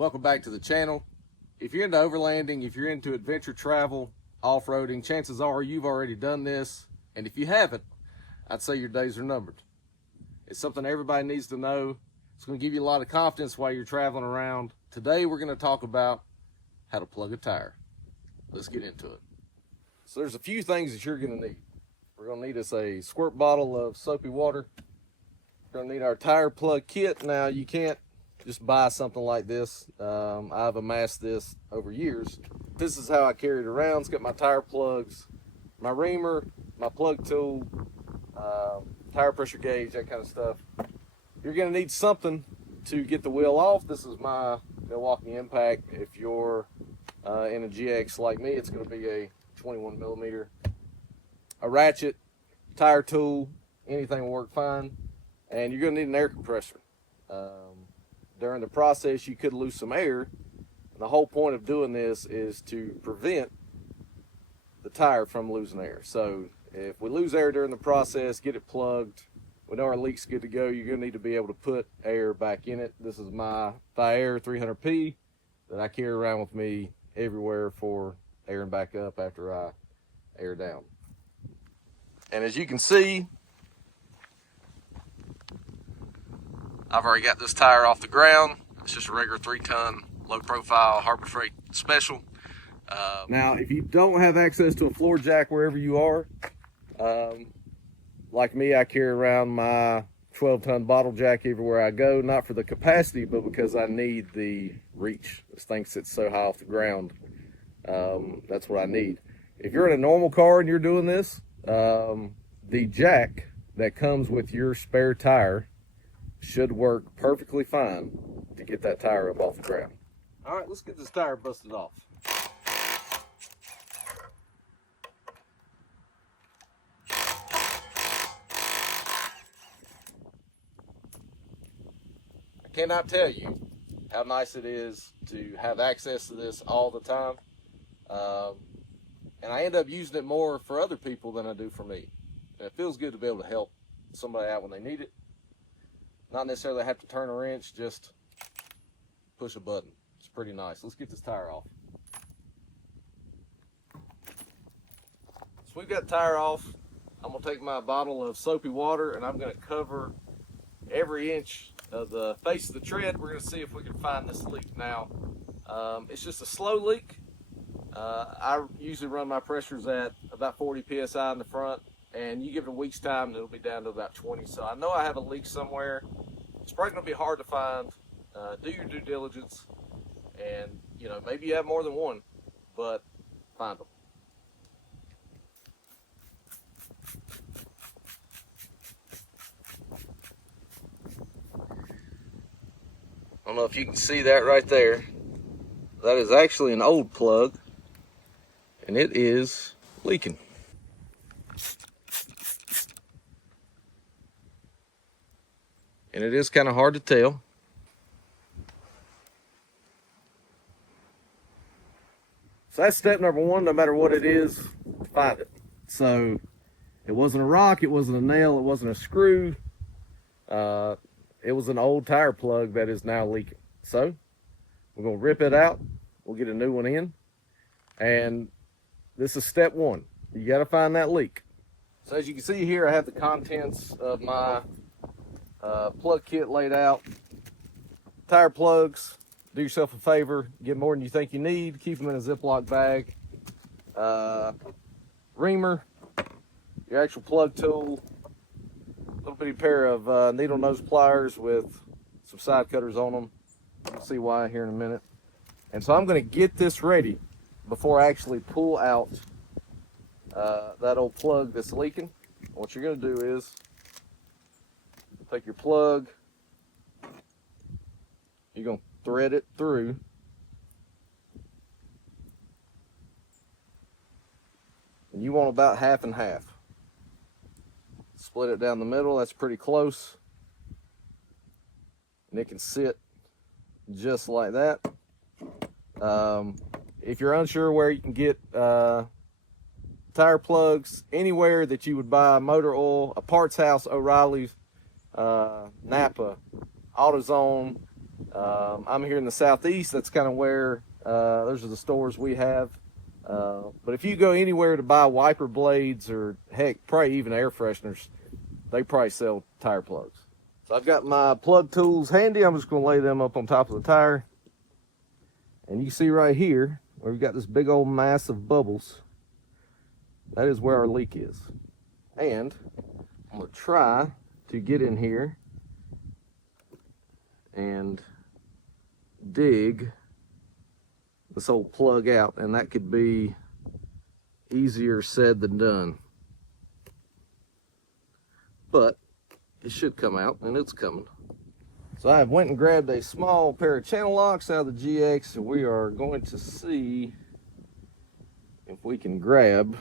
Welcome back to the channel. If you're into overlanding, if you're into adventure travel, off-roading, chances are you've already done this. And if you haven't, I'd say your days are numbered. It's something everybody needs to know. It's going to give you a lot of confidence while you're traveling around. Today we're going to talk about how to plug a tire. Let's get into it. So there's a few things that you're going to need. We're going to need us a squirt bottle of soapy water. We're going to need our tire plug kit. Now you can't just buy something like this. I've amassed this over years. This is how I carry it around. It's got my tire plugs, my reamer, my plug tool, tire pressure gauge, that kind of stuff. You're going to need something to get the wheel off. This is my Milwaukee Impact. If you're in a GX like me, it's going to be a 21 millimeter. A ratchet, tire tool, anything will work fine. And you're going to need an air compressor. During the process, you could lose some air. And the whole point of doing this is to prevent the tire from losing air. So if we lose air during the process, get it plugged. We know our leak's good to go. You're going to need to be able to put air back in it. This is my Air 300P that I carry around with me everywhere for airing back up after I air down. And as you can see, I've already got this tire off the ground. It's just a regular 3-ton, low-profile Harbor Freight Special. Now, if you don't have access to a floor jack wherever you are, like me, I carry around my 12-ton bottle jack everywhere I go, not for the capacity, but because I need the reach. This thing sits so high off the ground. That's what I need. If you're in a normal car and you're doing this, the jack that comes with your spare tire should work perfectly fine to get that tire up off the ground. All right, let's get this tire busted off. I cannot tell you how nice it is to have access to this all the time. And I end up using it more for other people than I do for me. And it feels good to be able to help somebody out when they need it. Not necessarily have to turn a wrench, just push a button. It's pretty nice. Let's get this tire off. So we've got the tire off. I'm gonna take my bottle of soapy water and I'm gonna cover every inch of the face of the tread. We're gonna see if we can find this leak now. It's just a slow leak. I usually run my pressures at about 40 PSI in the front, and you give it a week's time and it'll be down to about 20. So I know I have a leak somewhere. It's probably gonna be hard to find. Do your due diligence, and maybe you have more than one, but find them. I don't know if you can see that right there. That is actually an old plug, and it is leaking. And it is kind of hard to tell. So that's step number one. No matter what it is, find it. So it wasn't a rock, it wasn't a nail, it wasn't a screw. It was an old tire plug that is now leaking. So we're gonna rip it out. We'll get a new one in. And this is step one. You gotta find that leak. So as you can see here, I have the contents of my plug kit laid out. Tire plugs, do yourself a favor, get more than you think you need, keep them in a Ziploc bag. Reamer, your actual plug tool, a little bitty pair of needle nose pliers with some side cutters on them. You'll see why here in a minute. And so I'm going to get this ready before I actually pull out that old plug that's leaking. What you're going to do is take your plug, you're going to thread it through, and you want about half and half. Split it down the middle, that's pretty close, and it can sit just like that. If you're unsure where you can get tire plugs, anywhere that you would buy motor oil, a Parts House, O'Reilly's, Napa, AutoZone, I'm here in the southeast. That's kind of where those are the stores we have. But if you go anywhere to buy wiper blades or heck, probably even air fresheners, they probably sell tire plugs. So I've got my plug tools handy. I'm just going to lay them up on top of the tire. And you can see right here where we've got this big old mass of bubbles. That is where our leak is. And I'm going to try to get in here and dig this old plug out, and that could be easier said than done. But it should come out, and it's coming. So I went and grabbed a small pair of channel locks out of the GX, and we are going to see if we can grab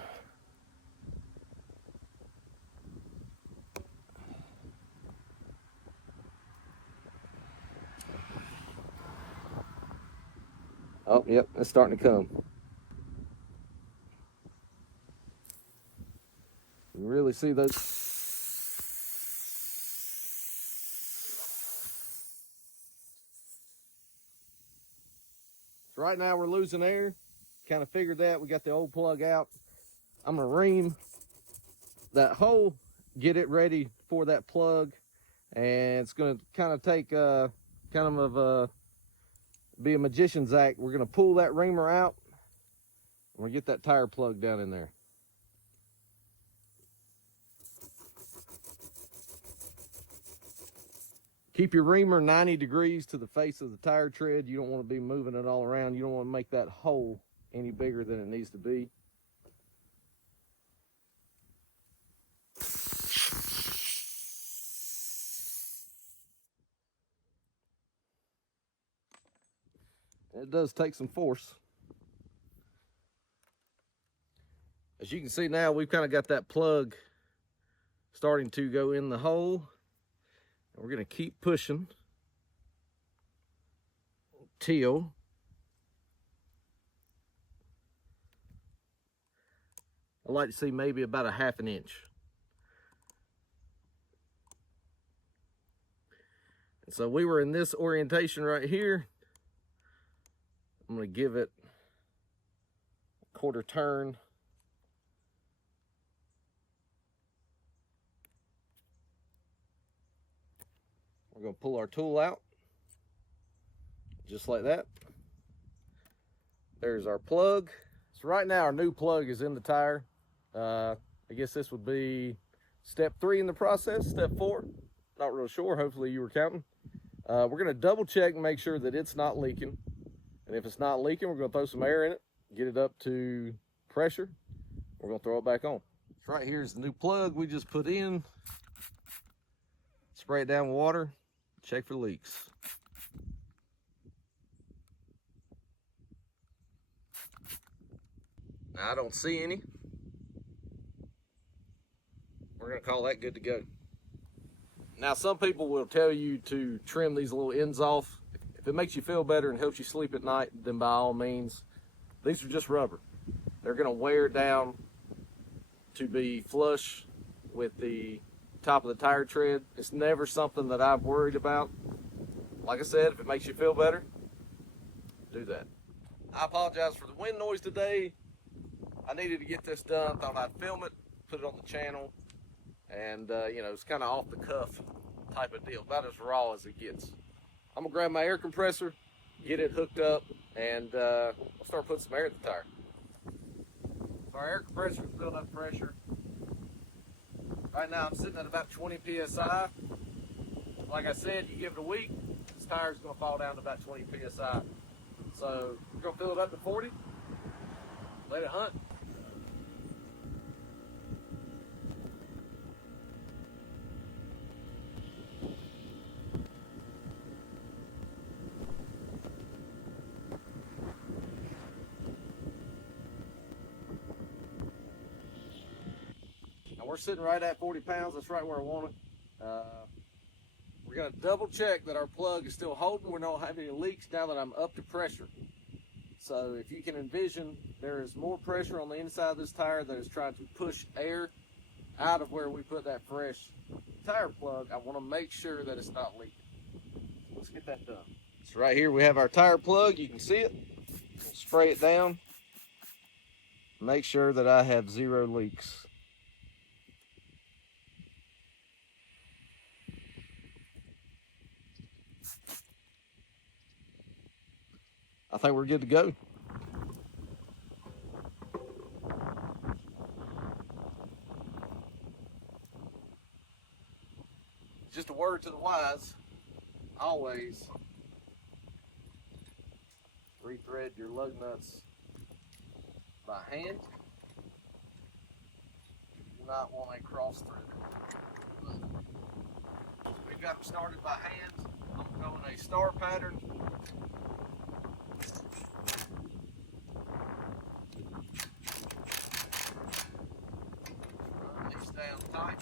oh, yep, it's starting to come. You really see those? Right now we're losing air. Kind of figured that. We got the old plug out. I'm gonna ream that hole, get it ready for that plug, and it's gonna kind of take be a magician's act. We're gonna pull that reamer out. We'll get that tire plug down in there. Keep your reamer 90 degrees to the face of the tire tread. You don't want to be moving it all around. You don't want to make that hole any bigger than it needs to be. It does take some force. As you can see now, we've kind of got that plug starting to go in the hole. And we're going to keep pushing till I like to see maybe about a ½ inch. And so we were in this orientation right here. I'm going to give it a quarter turn. We're going to pull our tool out, just like that. There's our plug. So right now our new plug is in the tire. I guess this would be step 3 in the process, step 4. Not real sure, hopefully you were counting. We're going to double check and make sure that it's not leaking. And if it's not leaking, we're going to throw some air in it, get it up to pressure. We're going to throw it back on. So right here is the new plug we just put in. Spray it down with water. Check for leaks. Now, I don't see any. We're going to call that good to go. Now, some people will tell you to trim these little ends off. If it makes you feel better and helps you sleep at night, then by all means. These are just rubber. They're going to wear down to be flush with the top of the tire tread. It's never something that I've worried about. Like I said, if it makes you feel better, do that. I apologize for the wind noise today. I needed to get this done. Thought I'd film it, put it on the channel, and you know, it's kind of off the cuff type of deal, about as raw as it gets. I'm gonna grab my air compressor, get it hooked up, and I'll start putting some air in the tire. So our air compressor is building up pressure. Right now I'm sitting at about 20 psi. Like I said, you give it a week, this tire is going to fall down to about 20 psi. So we're going to fill it up to 40, let it hunt. Now we're sitting right at 40 pounds. That's right where I want it. We're going to double check that our plug is still holding. We don't have any leaks now that I'm up to pressure. So if you can envision, there is more pressure on the inside of this tire that is trying to push air out of where we put that fresh tire plug. I want to make sure that it's not leaking. Let's get that done. So right here we have our tire plug. You can see it. We'll spray it down. Make sure that I have 0 leaks. I think we're good to go. Just a word to the wise, always rethread your lug nuts by hand. You do not want a cross thread. We've got them started by hand. I'm going a star pattern. Run these down tight.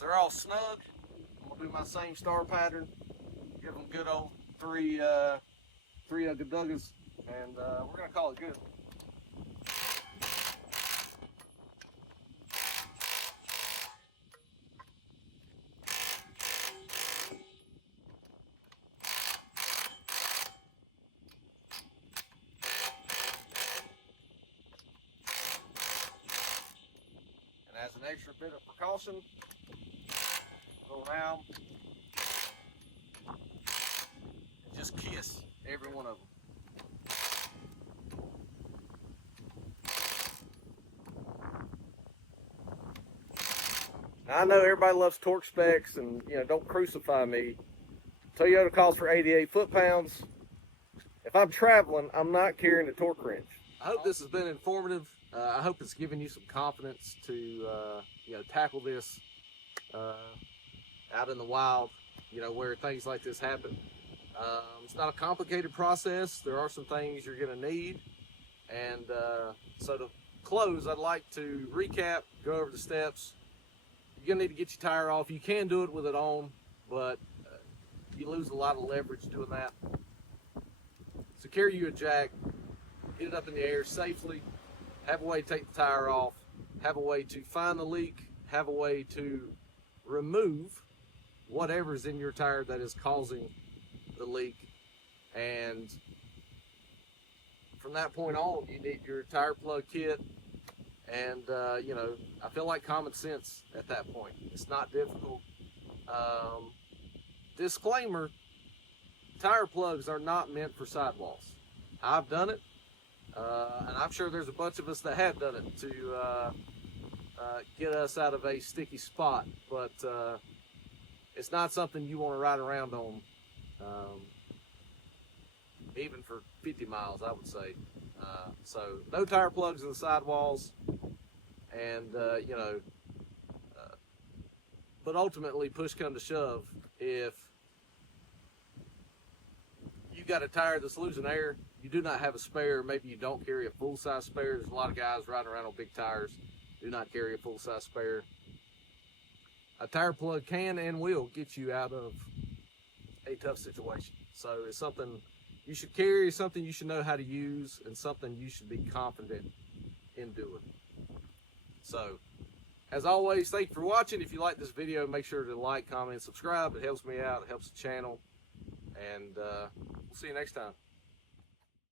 They're all snug. I'm gonna do my same star pattern. Give them good old three ugga-duggas, and we're gonna call it good. And as an extra bit of precaution, go around and just kiss every one of them. Now, I know everybody loves torque specs, and don't crucify me. Toyota calls for 88 foot-pounds. If I'm traveling, I'm not carrying a torque wrench. I hope this has been informative. I hope it's given you some confidence to tackle this out in the wild, where things like this happen. It's not a complicated process. There are some things you're going to need. And so to close, I'd like to recap, go over the steps. You're going to need to get your tire off. You can do it with it on, but you lose a lot of leverage doing that. Secure you a jack, get it up in the air safely, have a way to take the tire off, have a way to find the leak, have a way to remove whatever's in your tire that is causing the leak. And from that point on, you need your tire plug kit. And I feel like common sense at that point. It's not difficult. Disclaimer, tire plugs are not meant for sidewalls. I've done it, and I'm sure there's a bunch of us that have done it to get us out of a sticky spot, but it's not something you want to ride around on, even for 50 miles, I would say. So no tire plugs in the sidewalls, and but ultimately, push come to shove, if you got a tire that's losing air, you do not have a spare, maybe you don't carry a full-size spare. There's a lot of guys riding around on big tires, do not carry a full-size spare. A tire plug can and will get you out of a tough situation. So it's something you should carry, something you should know how to use, and something you should be confident in doing. So, as always, thank you for watching. If you like this video, make sure to like, comment, and subscribe. It helps me out. It helps the channel. And we'll see you next time.